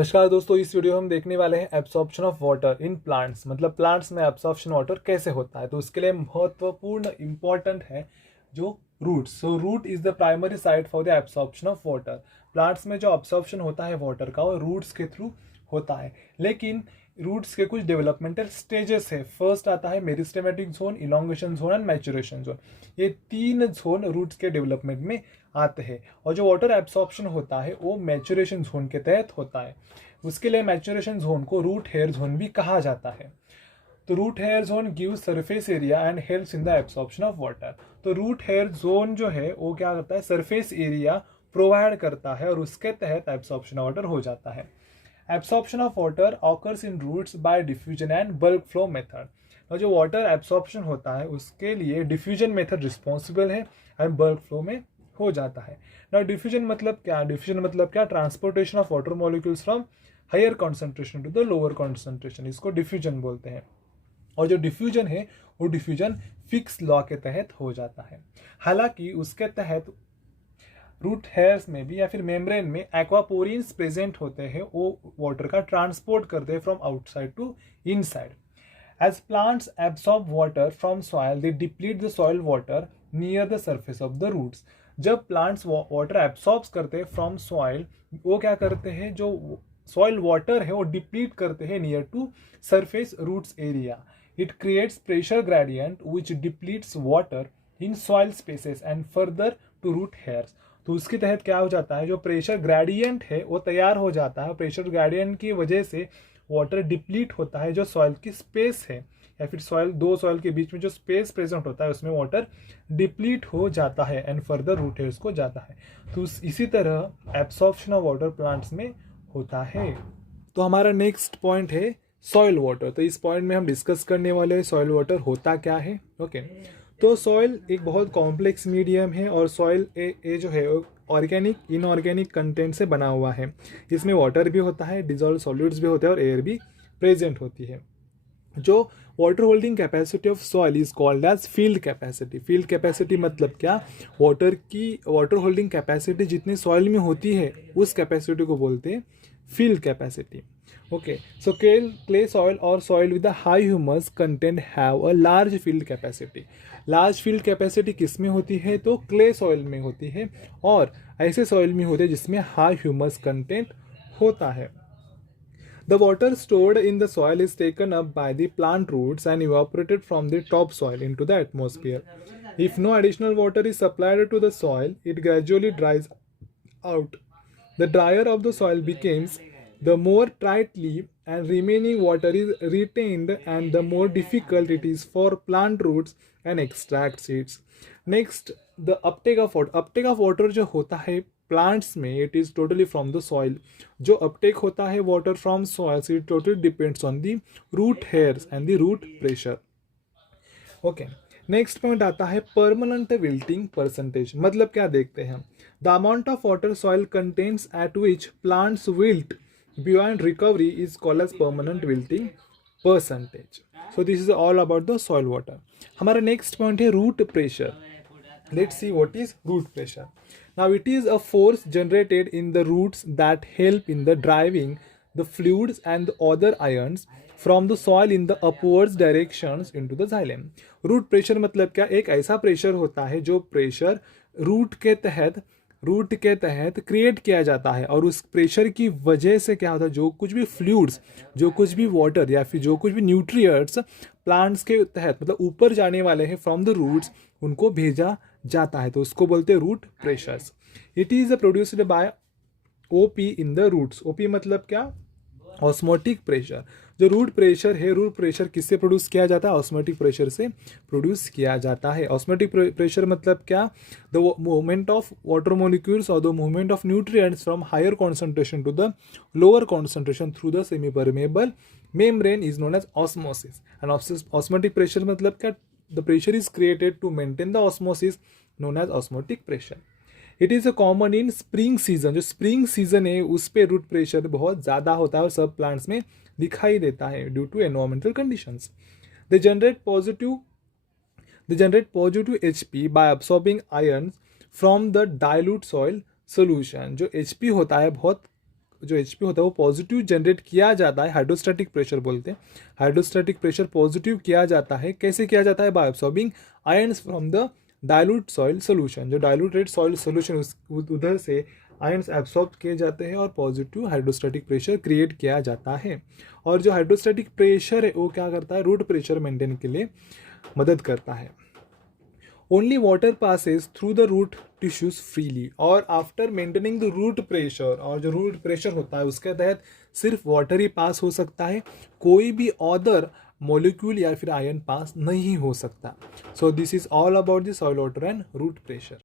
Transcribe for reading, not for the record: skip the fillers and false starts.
नमस्कार दोस्तों, इस वीडियो में हम देखने वाले हैं absorption of water in plants. मतलब प्लांट्स में एब्सॉर्प्शन वाटर कैसे होता है। तो उसके लिए महत्वपूर्ण इंपॉर्टेंट है जो roots. So root is the primary site for the absorption of water. Plants में जो एब्सॉर्प्शन होता है वाटर का वो रूट्स के थ्रू होता है। लेकिन रूट्स के कुछ डेवलपमेंटल स्टेजेस है। फर्स्ट आता है meristematic zone, elongation zone and maturation zone. ये तीन जोन रूट्स के डेवलपमेंट में आते हैं। और जो वाटर एब्सॉर्प्शन होता है वो मैचुरेशन जोन के तहत होता है। उसके लिए मैचुरेशन जोन को रूट हेयर जोन भी कहा जाता है। तो root hair zone give surface area and helps in the absorption of water. तो रूट हेयर जोन जो है वो क्या करता है, सरफेस एरिया प्रोवाइड करता है और उसके तहत एब्सॉर्प्शन ऑफ वाटर हो जाता है। Absorption of water occurs in roots by diffusion and bulk flow method. और जो वाटर एब्सॉर्प्शन होता है उसके लिए डिफ्यूजन मेथड रिस्पॉन्सिबल है एंड बल्क फ्लो में हो जाता है। ना डिफ्यूजन मतलब क्या, डिफ्यूजन मतलब क्या, transportation of water molecules from higher concentration to the lower concentration, इसको डिफ्यूजन बोलते हैं। और जो डिफ्यूजन है वो डिफ्यूजन फिक्स लॉ के तहत हो जाता है। हालांकि उसके तहत रूट हेयर्स में भी या फिर मेम्ब्रेन में एक्वापोरिन्स प्रेजेंट होते हैं, वो वाटर का ट्रांसपोर्ट करते हैं from outside to inside. As plants absorb water from soil, they deplete the soil water near the surface of the roots. जब plants water absorbs करते हैं from soil, वो क्या करते हैं, जो soil water है वो deplete करते हैं near to surface roots area. It creates pressure gradient which depletes water in soil spaces and further to root hairs. तो उसके तहत क्या हो जाता है, जो प्रेशर ग्रेडियंट है वो तैयार हो जाता है। प्रेशर ग्रेडियंट की वजह से वाटर डिप्लीट होता है। जो सॉइल की स्पेस है या फिर सॉइल, दो सॉइल के बीच में जो स्पेस प्रेजेंट होता है उसमें वाटर डिप्लीट हो जाता है एंड फर्दर रूट हेयर्स को जाता है। तो इसी तरह एब्सॉर्प्शन ऑफ वाटर प्लांट्स में होता है। तो हमारा नेक्स्ट पॉइंट है सॉइल वाटर। तो इस पॉइंट में हम डिस्कस करने वाले हैं सॉइल वाटर होता क्या है। ओके, तो सॉइल एक बहुत कॉम्प्लेक्स मीडियम है और सॉइल ए जो है ऑर्गेनिक इनऑर्गेनिक कंटेंट से बना हुआ है। इसमें वाटर भी होता है, डिजॉल्व सॉल्यूट्स भी होते हैं और एयर भी प्रेजेंट होती है। जो water holding capacity of soil is called as field capacity. Field capacity मतलब क्या, वाटर होल्डिंग कैपेसिटी जितनी सॉइल में होती है उस कैपेसिटी को बोलते हैं field capacity. Okay, so clay soil और soil with high humus content have a large field capacity. Large field capacity किस में होती है, तो क्ले सॉइल में होती है और ऐसे सॉइल में होते हैं जिसमें हाई ह्यूमस कंटेंट होता है। The water stored in the soil is taken up by the plant roots and evaporated from the topsoil into the atmosphere. If no additional water is supplied to the soil, it gradually dries out. The drier of the soil becomes, the more tightly and remaining water is retained and the more difficult it is for plant roots and extract seeds. Next, the uptake of water. Uptake of water जो होता है plants में, it is totally from the soil. जो uptake होता है water from soil, it totally depends on the root hairs and the root pressure. Okay, next point आता है permanent wilting percentage. मतलब क्या देखते हैं हम, the amount of water soil contains at which plants wilt beyond recovery is called as permanent wilting percentage. So this is all about the soil water. हमारा next point है root pressure. Let's see what is root pressure. Now it is a force generated in the roots that help in the driving the fluids and the other ions from the soil in the upwards directions into the xylem. Root pressure मतलब क्या, एक ऐसा pressure होता है जो pressure root के तहत create किया जाता है और उस प्रेशर की वजह से क्या होता है, जो कुछ भी फ्लूइड्स, जो कुछ भी वाटर या फिर जो कुछ भी न्यूट्रिएंट्स प्लांट्स के तहत मतलब ऊपर जाने वाले हैं फ्रॉम द रूट्स, उनको भेजा जाता है। तो उसको बोलते हैं root pressures. It is produced by OP in the roots. OP मतलब क्या, ऑस्मोटिक प्रेशर। जो रूट प्रेशर है, रूट प्रेशर किससे प्रोड्यूस किया जाता है, ऑस्मोटिक प्रेशर से प्रोड्यूस किया जाता है। ऑस्मोटिक प्रेशर मतलब क्या, the movement of water molecules और the movement of nutrients from higher concentration to the lower concentration through the semi permeable membrane is known as osmosis. And osmotic pressure मतलब क्या, the pressure is created to maintain the osmosis known as osmotic pressure. It is a common in spring season. जो spring season है उस पर root pressure बहुत ज़्यादा होता है और सब प्लांट्स में दिखाई देता है due to environmental conditions. They generate positive HP by absorbing ion from the dilute soil solution. जो HP होता है बहुत जो HP होता है वो पॉजिटिव जनरेट किया जाता है, हाइड्रोस्टैटिक प्रेशर बोलते हैं। हाइड्रोस्टैटिक प्रेशर पॉजिटिव किया जाता है, कैसे किया जाता है? By absorbing ions from the dilute soil solution. जो डाइल्यूटेड सॉइल सोल्यूशन उधर से आयंस एब्सॉर्ब किए जाते हैं और पॉजिटिव हाइड्रोस्टैटिक प्रेशर क्रिएट किया जाता है। और जो हाइड्रोस्टैटिक प्रेशर है वो क्या करता है? रूट प्रेशर मेंटेन के लिए मदद करता है। Only water passes through the root tissues freely, और after maintaining the root pressure, और जो रूट प्रेशर होता है उसके तहत सिर्फ वाटर ही पास हो सकता है, कोई भी अदर मॉलिक्यूल या फिर आयन पास नहीं हो सकता। So this is all about the soil water and root pressure.